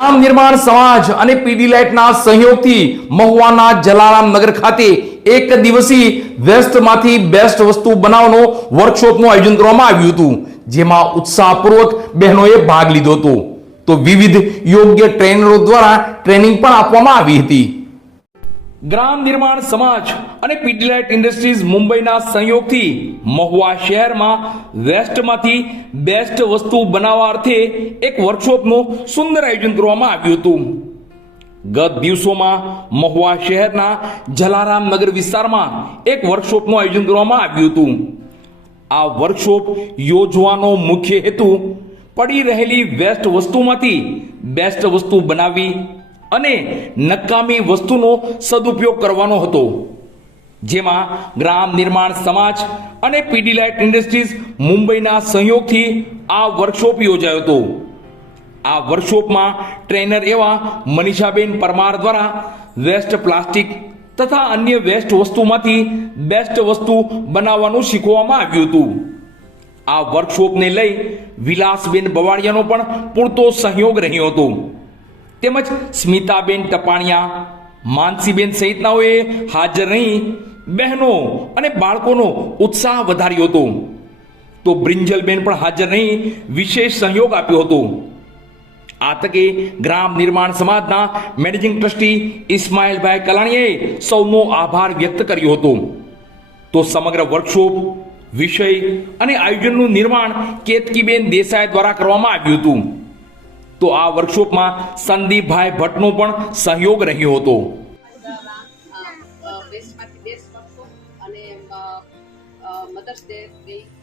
ગ્રામ નિર્માણ સમાજ અને પીડી લાઇટના સહયોગથી મહુવાના જલારામ નગર ખાતે એક દિવસીય વેસ્ટમાંથી બેસ્ટ વસ્તુ બનાવવાનો વર્કશોપનું આયોજન કરવામાં આવ્યું હતું, જેમાં ઉત્સાહપૂર્વક બહેનોએ ભાગ લીધો હતો. તો વિવિધ યોગ્ય ટ્રેનરો દ્વારા ટ્રેનિંગ પણ આપવામાં આવી હતી. ગ્રામ નિર્માણ સમાજ અને પીડીલાઇટ ઇન્ડસ્ટ્રીઝ મુંબઈના સહયોગથી મહુવા શહેરમાં વેસ્ટમાંથી બેસ્ટ વસ્તુ બનાવવા અર્થે એક વર્કશોપનું સુંદર આયોજન કરવામાં આવ્યું હતું. ગત દિવસોમાં મહુવા શહેરના જલારામ નગર વિસ્તારમાં એક વર્કશોપનું આયોજન કરવામાં આવ્યું હતું. આ વર્કશોપ યોજવાનો મુખ્ય હેતુ પડી રહેલી વેસ્ટ વસ્તુમાંથી બેસ્ટ વસ્તુ બનાવવી અને નકામી વસ્તુનો સદુપયોગ કરવાનો હતો, જેમાં ગ્રામ નિર્માણ સમાજ અને પીડીલાઇટ ઇન્ડસ્ટ્રીઝ મુંબઈના સહયોગથી આ વર્કશોપ યોજાયો હતો. આ વર્કશોપમાં ટ્રેનર એવા મનીષાબેન પરમાર દ્વારા વેસ્ટ પ્લાસ્ટિક તથા અન્ય વેસ્ટ વસ્તુમાંથી બેસ્ટ વસ્તુ બનાવવાનું શીખવવામાં આવ્યું હતું. આ વર્કશોપને લઈ વિલાસબેન બવાડિયાનો પણ પૂરતો સહયોગ રહ્યો હતો, તેમજ સ્મિતાબેન ટપાણિયા, માનસીબેન સહિતનાઓએ હાજર રહી બહેનો અને બાળકોનો ઉત્સાહ વધાર્યો હતો. તો બ્રિંજલબેન પણ હાજર રહી વિશેષ સહયોગ આપ્યો હતો. આ તકે ગ્રામ નિર્માણ સમાજના મેનેજિંગ ટ્રસ્ટી ઇસ્માઇલભાઈ કલાણીએ સૌનો આભાર વ્યક્ત કર્યો હતો. તો સમગ્ર વર્કશોપ વિષય અને આયોજનનું નિર્માણ કેતકીબેન દેસાઈ દ્વારા કરવામાં આવ્યું હતું. તો આ વર્કશોપમાં સંદીપભાઈ ભટ્ટનો પણ સહયોગ રહ્યો હતો. મધર્સ ડે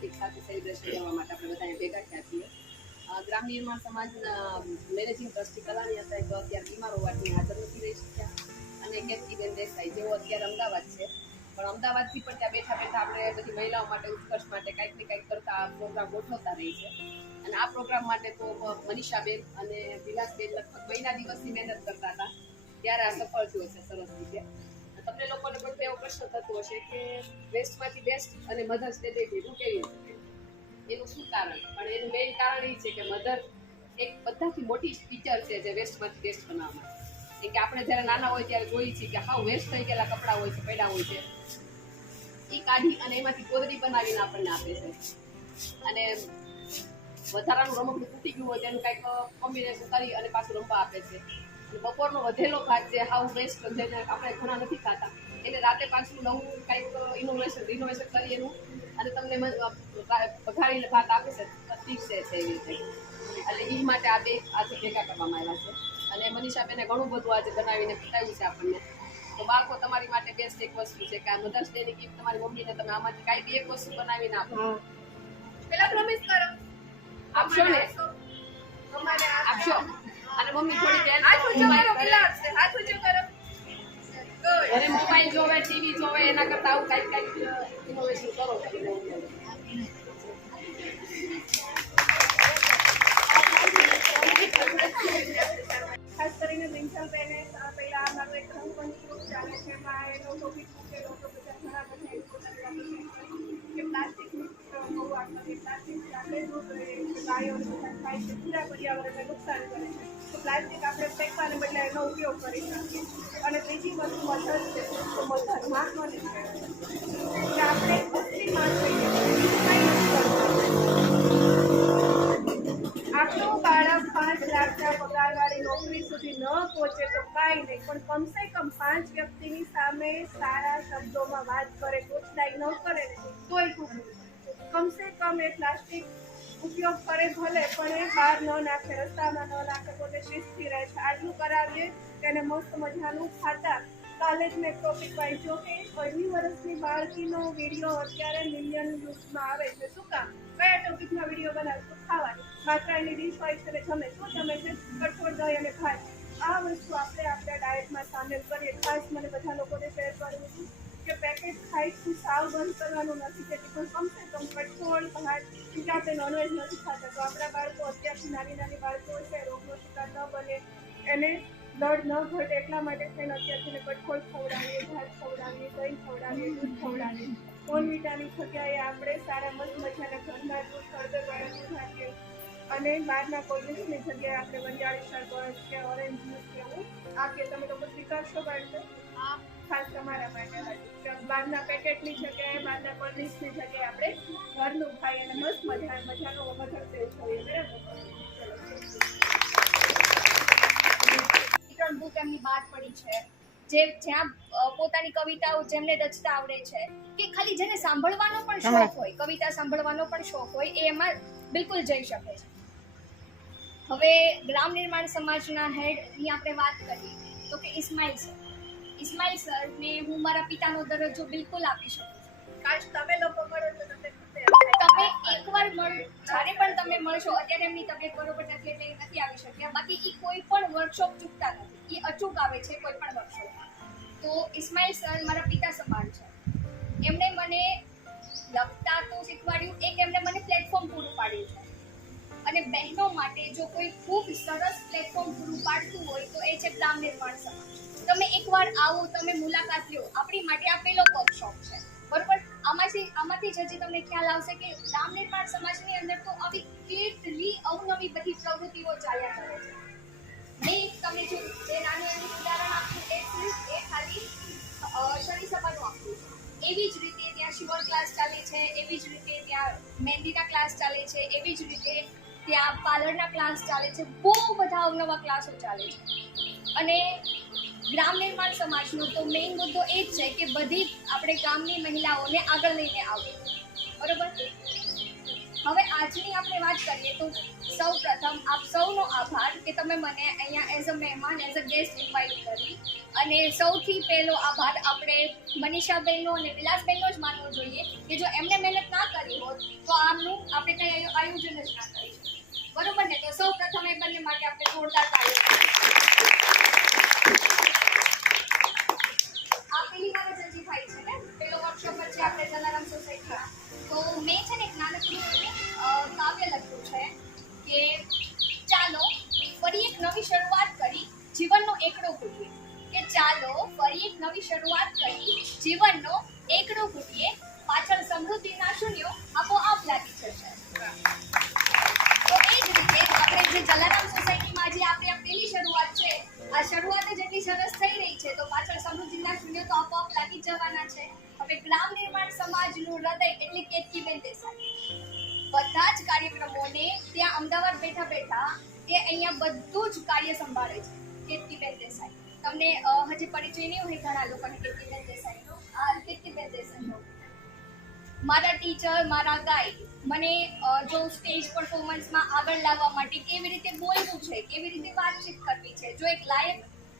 એક સાથે સેલિબ્રેશન કરવા માટે આપણે બધા ભેગા થયા છીએ. ગ્રામ નિર્માણ સમાજના મેનેજિંગ ટ્રસ્ટી કલાણીયા સાહેબ અત્યારે બીમાર હોવાથી હાજર નથી રહી શક્યા, અને કેતકીબેન દેસાઈ જેઓ અત્યારે અમદાવાદ છે, પણ અમદાવાદથી પણ ત્યાં બેઠા બેઠા આપણે બધી મહિલાઓ માટે ઉત્કર્ષ માટે કંઈક ને કંઈક કરતા આ પ્રોગ્રામ ગોઠવતા રહી છે. અને આ પ્રોગ્રામ માટે તો મનીષાબેન અને વિલાસબેન લગભગ મહિના દિવસની મહેનત કરતા હતા, ત્યારે આ સફળ થયું છે સરસ રીતે. તમને લોકોને પણ એવો પ્રશ્ન થતો હશે કે વેસ્ટમાંથી બેસ્ટ અને મધર્સ ડે ભેગું કેવી રીતે, એનું શું કારણ? પણ એનું મેઇન કારણ એ છે કે મધર એક બધાથી મોટી ફીચર છે જે વેસ્ટમાંથી બેસ્ટ બનાવવામાં. એ કે આપણે જ્યારે નાના હોય ત્યારે જોઈએ છીએ કે હાવ વેસ્ટ થઈ ગયેલા કપડાં હોય છે, પડ્યા હોય છે, એ કાઢી અને એમાંથી ગોદડી બનાવીને આપણને આપે છે. અને વધારાનું રમકડું તૂટી ગયું હોય તેનું કંઈક કોમ્બિનેશન કરી અને પાછું રમવા આપે છે. અને બપોરનો વધેલો ભાત જે હાવ વેસ્ટ જેને આપણે ઘણા નથી ખાતા, એને રાતે પાછું નવું કંઈક રિનોવેશન કરી એનું અને તમને વઘારીને ભાત આપે છે, પીરસે છે એવી રીતે. એટલે એ માટે આ બે આજે ભેગા કરવામાં આવ્યા છે. અને મનીષાબેને ઘણું બધું આજે બનાવીને પીટાવ્યું છે આપણને. તો બાળકો તમારી માટે બેસ્ટ એક વસ્તુ છે કે આ મધર્સ ડેની ગિફ્ટ તમારી મમ્મીને તમે આમાંથી કાંઈ બી એક વસ્તુ બનાવીને આપો. પેલા પ્રોમિસ કરો, આપશો ને? આપશો. અને મમ્મી થોડી હાથ ઊંચો કરો, હાથ ઊંચો કરો. અરે મોબાઈલ જોવે, ટીવી જોવે, એના કરતા આવું કંઈક ઇનોવેશન કરો. ખાસ કરીને બ્રિંજલબેને પહેલા મારું એક રંગમંચ ગ્રુપ ચાલે છે, એમાં એનો ટોપિક મૂકેલો હતો. બધા ઘણા બધા કે પ્લાસ્ટિક બહુ આપણને પ્લાસ્ટિક આપણે શું કરીએ છીએ, ગાયો બધા ખાય છે, પૂરા પર્યાવરણને નુકસાન કરે છે. તો પ્લાસ્ટિક આપણે ફેંકવાને બદલે એનો ઉપયોગ કરી શકીએ. અને ત્રીજી વસ્તુ મધર છે, તો મધર માં કોને છે કે આપણે ઓછી માં થઈએ આપણું બાળક 5 લાખના પગારવાળી નોકરી સુધી ન પહોંચે તો કાંઈ નહીં, પણ કમસે કમ 5 વ્યક્તિની સામે સારા શબ્દોમાં વાત કરે, કોચડાઈ ન કરે ને તોય ખૂબ કમસે કમ એ પ્લાસ્ટિક ઉપયોગ કરે ભલે, પણ એ બહાર ન નાખે, રસ્તામાં ન નાખે, પોતે શિસ્તથી રહે છે. આટલું કરાવીએ તેને મસ્ત મજાનું ખાતા. કાલે જ મેં ટોપિક વાંચ્યો કે 18 વર્ષની બાળકીનો વિડીયો અત્યારે મિલિયન વ્યૂઝમાં આવે છે. શું કામ? કયા ટોપિકમાં વિડીયો બનાવે? તો ખાવાનું. માત્રાની ડીશ હોય છે ને જમે. શું જમે છે? કઠોળ, દહીં અને ભાત. આ વસ્તુ આપણે આપણા ડાયટમાં સામેલ કરીએ. ખાસ મને બધા લોકોને શેર કરવું હતું કે પેકેટ ખાઈશું સાવ બંધ કરવાનું નથી કહેતી, પણ કમસે કમ કઠોળ, ભાત, કે આપણે નોનવેજ નથી ખાતા, તો આપણા બાળકો અત્યારથી નાની બાળકો છે, રોગનો શિકાર ન બને, એને બ્લડ ન ઘટે એટલા માટે થઈને અત્યારથી કઠોળ ખવડાવીએ, ભાત ખવડાવીએ, દહીં ખવડાવીએ, દૂધ ખવડાવીએ. બોર્નવિટાની જગ્યાએ આપણે સારા મસ્ત મજાના ઘરના દૂધ, હળદરવાળા દૂધ આપીએ. અને બહારના કોલ્ડ્રિંક્સની જગ્યાએ આપણે વરિયાળી શરબત કે આ કે તમે લોકો સ્વીકારશો બાળકો? ખાસ તમારા માટે બહારના પેકેટની જગ્યાએ બહારના કોલ્ડ્રિંક્સની જગ્યાએ આપણે ઘરનું ખાઈ અને મસ્ત મજાનો મધર ડે જોઈએ. ત્રણ બુક એમની બહાર પડી છે જ્યાં પોતાની કવિતાઓ જેમને રચતા આવડે છે કે ખાલી જેને સાંભળવાનો પણ શોખ હોય, કવિતા સાંભળવાનો પણ શોખ હોય, એ એમાં બિલકુલ જઈ શકે છે. હવે ગ્રામ નિર્માણ સમાજના હેડની આપણે વાત કરીએ તો કે ઇસ્માઇલ સરને હું મારા પિતાનો દરજ્જો બિલકુલ આપી શકું છું. કાશ તમે લોકો મળો તો તમને તમે એકવાર જ્યારે પણ તમે મળશો, અત્યારે એમની તબિયત બરોબર નથી એટલે નથી આવી શક્યા, બાકી એ કોઈ પણ વર્કશોપ ચૂકતા નથી, એ અચૂક આવે છે કોઈ પણ વર્કશોપમાં. તો ઇસ્માઇલ સર મારા પિતા સમાન છે. એમણે મને લખતા તો શીખવાડ્યું, એક એમણે મને પ્લેટફોર્મ પૂરું પાડ્યું છે. અને બહેનો માટે જો કોઈ ખૂબ સરસ પ્લેટફોર્મ પૂરું પાડતું હોય તો એ છે ગ્રામ નિર્માણ સમાજ. તમે એકવાર આવો, તમે મુલાકાત લો, આપણી માટે આ પહેલો વર્કશોપ છે, બરોબર? આમાંથી જ હજી તમને ખ્યાલ આવશે કે ગ્રામ નિર્માણ સમાજની અંદર તો આવી કેટલી અવનવી બધી પ્રવૃત્તિઓ ચાલ્યા કરે છે. મેં તમને જે નાનું એનું ઉદાહરણ આપ્યું એ ખાલી શનિ સભાનું આપ્યું છે. એવી જ રીતે ત્યાં શિવર ક્લાસ ચાલે છે, એવી જ રીતે ત્યાં મહેંદીના ક્લાસ ચાલે છે, એવી જ રીતે ત્યાં પાર્લરના ક્લાસ ચાલે છે. બહુ બધા અવનવા ક્લાસો ચાલે છે. અને ગ્રામ નિર્માણ સમાજનો તો મેઇન મુદ્દો એ જ છે કે બધી આપણે ગામની મહિલાઓને આગળ લઈને આવવી, બરોબર? હવે આજની આપણે વાત કરીએ તો સૌ પ્રથમ આપ સૌનો આભાર કે તમે મને અહીંયા એઝ અ મહેમાન, એઝ અ ગેસ્ટ ઇન્વાઇટ કરી. અને સૌથી પહેલો આભાર આપણે મનીષાબેનનો અને વિલાસબેનનો જ માનવો જોઈએ કે જો એમને મહેનત ના કરી હોત તો આમનું આપણે કંઈ આયોજન જ ના કરી શકીએ, બરોબર ને? તો સૌ પ્રથમ એ બંને માટે આપણે જોરદાર તાળીઓ. આ પેલી વાર જ હજી થાય છે ને, પેલો વર્કશોપ વચ્ચે આપણે જલારામ સોસાયટીમાં. તો મેં છે ને એક નાનકડું કાવ્ય લખ્યું છે કે ચાલો ફરી એક નવી શરૂઆત કરી જીવનનો એકડો ઘૂંટીએ. કે ચાલો ફરી એક નવી શરૂઆત કરી જીવનનો એકડો ઘૂંટીએ, પાછળ સમૃદ્ધિના શૂન્યો આપોઆપ લાગી જશે. તો એ જ રીતે આપણે જે જલારામ સોસાયટીમાં જે આપણે આ પહેલી શરૂઆત છે, આ શરૂઆત જ એટલી સરસ થઈ રહી છે તો પાછળ સમૃદ્ધિના શૂન્યો તો આપોઆપ લાગી જવાના છે. હવે ગ્રામ નિર્માણ સમાજનું હૃદય એટલે કેતકીબેન દેસાઈ. બધા જ કાર્યક્રમોને ત્યાં અમદાવાદ બેઠા બેઠા તે અહીંયા બધું જ કાર્ય સંભાળે છે કેતકીબેન દેસાઈ. તમને હજી પરિચય નહીં હોય ઘણા લોકોને કેતકીબેન દેસાઈનો. આ કેતકીબેન દેસાઈનો મારા ટીચર, મારા ગાઈડ. મને જો સ્ટેજ પરફોર્મન્સમાં આગળ લાવવા માટે કેવી રીતે બોલવું છે, કેવી રીતે વાતચીત કરવી છે, જો એક લાયક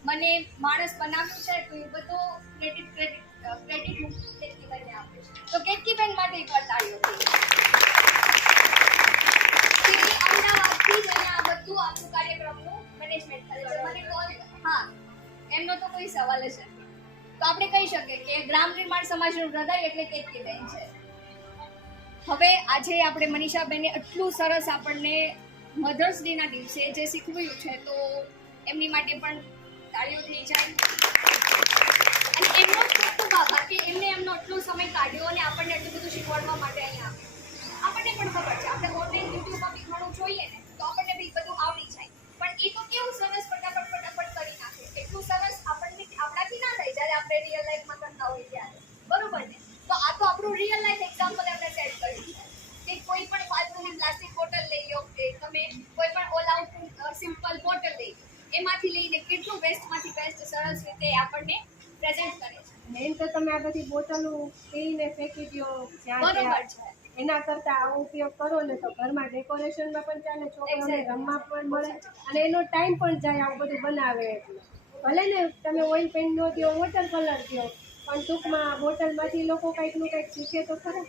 મને માણસ બનાવ્યું છે તો એ બધો ક્રેડિટ હું કેતકીબેનને આપીશ. તો કેતકીબેન માટે એક વાર તાળીઓ. અમદાવાદથી જ અહીંયા બધું આખું કાર્યક્રમનું મેનેજમેન્ટ કરે છે. મને કોલ, હા, એમનો તો કોઈ સવાલ જ નથી. તો આપણે કહી શકીએ કે ગ્રામ નિર્માણ સમાજનું હૃદય એટલે કેતકીબેન છે. હવે આજે આપણે મનીષાબેને એટલું સરસ આપણને મધર્સ ડેના દિવસે જે શીખવ્યું છે તો એમની માટે પણ તાળીઓ થઈ જાય. અને એમનો ખૂબ આભાર કે એમને એમનો એટલો સમય કાઢ્યો અને આપણને એટલું બધું શીખવાડવા માટે અહીંયા આવ્યા. આપણને પણ ખબર છે આપણે ઓનલાઈન યુટ્યુબમાં બી ઘણું જોઈએ ને તો આપણને બી બધું આવડી જાય, પણ એ તો કેવું સરસ ફટાફટ કરી નાખે. એટલું સરસ આપણને આપણાથી ના થાય જ્યારે આપણે રિયલ લાઈફમાં કરતા હોય ત્યારે, બરોબર ને? તો આ તો આપણું રિયલ લાઈફ એક્ઝામ્પલ આપણે સેટ કર્યું છે કે કોઈ પણ ફાલતુની પ્લાસ્ટિક બોટલ લઈ લો કે તમે કોઈ પણ ઓલ આઉટ સિમ્પલ બોટલ લઈ લો, એમાંથી લઈને કેટલું વેસ્ટમાંથી બેસ્ટ સરસ રીતે આપણને પ્રેઝન્ટ કરે છે. મેન તો તમે આ બધી બોટલો પીને ફેંકી દો બરોબર છે. એના કરતા આવો ઉપયોગ કરો ને તો ઘરમાં ડેકોરેશનમાં પણ ચાલે, છોકરાઓને રમવા પણ મળે અને એનો ટાઈમ પણ જાય આવું બધું બનાવે એટલે. ભલે ને તમે ઓઇલ પેન્ટ નો દો, વોટર કલર દો, પણ ટૂંકમાં બોટલમાંથી લોકો કંઈકનું કંઈક શીખે તો ખરા.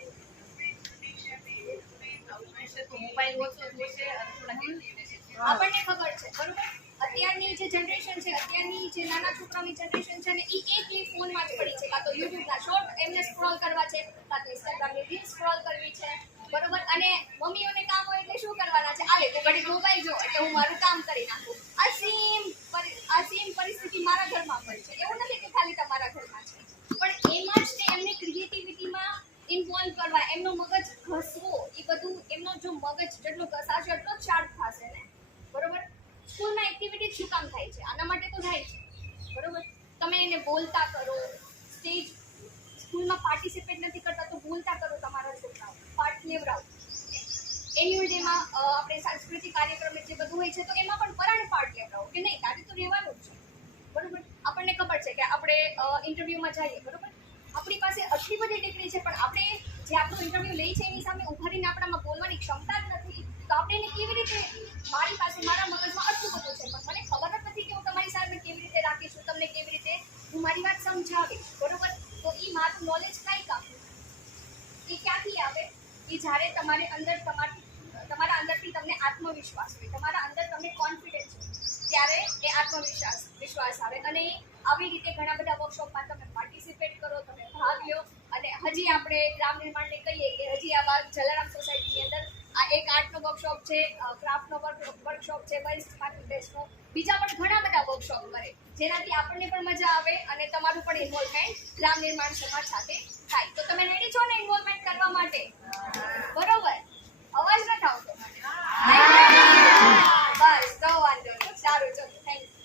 આપણને ખબર છે, બરોબર? અત્યારની જે જનરેશન છે, અત્યારની જે નાના છોકરાઓની જનરેશન છે ને એ એકલી ફોનમાં જ પડી છે. કાં તો યુટ્યુબના શોર્ટ એમને સ્ક્રોલ કરવા છે, કાં તો ઇન્સ્ટાગ્રામની રીલ સ્ક્રોલ કરવી છે, બરોબર? અને મમ્મીઓને કામ હોય એટલે શું કરવાના છે, આલે તો ઘડી મોબાઈલ જો એટલે હું મારું કામ કરી નાખું. આ સેમ પરિસ્થિતિ મારા ઘરમાં પણ છે. એવું નથી કે ખાલી તમારા ઘરમાં છે, પણ એમાં જ તે એમને ક્રિએટિવિટીમાં ઇન્વોલ્વ કરવા, એમનો મગજ ઘસવો, એ બધું એમનો જો મગજ જેટલો ઘસાશે એટલો જ શાર્પ થશે ને, બરોબર? સ્કૂલમાં એક્ટિવિટી શું કામ થાય છે? આના માટે તો થાય છે બરોબર. તમે એને બોલતા કરો, સ્ટેજ સ્કૂલમાં પાર્ટિસિપેટ નથી કરતા તો બોલતા કરો તમારા છોકરાઓ, પાર્ટ લેવડાવો. એન્યુઅલ ડેમાં આપણે સાંસ્કૃતિક કાર્યક્રમ જે બધું હોય છે તો એમાં પણ પરાણે પાર્ટ લેવડાવો કે નહીં, તારે તો રહેવાનું જ છે. બરોબર. આપણને ખબર છે કે આપણે ઇન્ટરવ્યુમાં જઈએ, બરોબર, આપણી પાસે આટલી બધી ડિગ્રી છે પણ આપણે જે આપણું ઇન્ટરવ્યુ લઈ છે એની સામે ઉભા રહીને આપણામાં બોલવાની ક્ષમતા જ નથી, તો આપણે એને કેવી રીતે, મારી પાસે મારા મગજમાં આટલું બધું છે પણ મને ખબર જ નથી કે હું તમારી સામે કેવી રીતે રાખીશ, તમને કેવી રીતે હું મારી વાત સમજાવીશ, બરોબર. તો એ મારું નોલેજ કાંઈ કામનું, એ ક્યાંથી આવે, એ જ્યારે તમારે અંદર તમારા અંદરથી તમને આત્મવિશ્વાસ હોય, તમારા અંદર તમને કોન્ફિડન્સ હોય, ત્યારે એ આત્મવિશ્વાસ આવે. અને આવી રીતે ઘણા બધા વર્કશોપમાં તમે પાર્ટિસિપેટ કરો, તમે ભાગ લો. અને હજી આપણે ગ્રામ નિર્માણને કહીએ કે હજી આવા જલારામ સોસાયટીની અંદર આ એક આર્ટનો વર્કશોપ છે, ક્રાફ્ટનો વર્કશોપ છે, બેસ્ટનો, બીજા પણ ઘણા બધા વર્કશોપ કરે જેનાથી આપણને પણ મજા આવે અને તમારું પણ ઇન્વોલ્વમેન્ટ ગ્રામ નિર્માણ સમાજ સાથે થાય. તો તમે રેડી છો ને ઇન્વોલ્વમેન્ટ કરવા માટે? બરોબર, અવાજ નથી આવતો? બસ તો વાંધો નહીં, સારું, ચલો, થેન્ક યુ.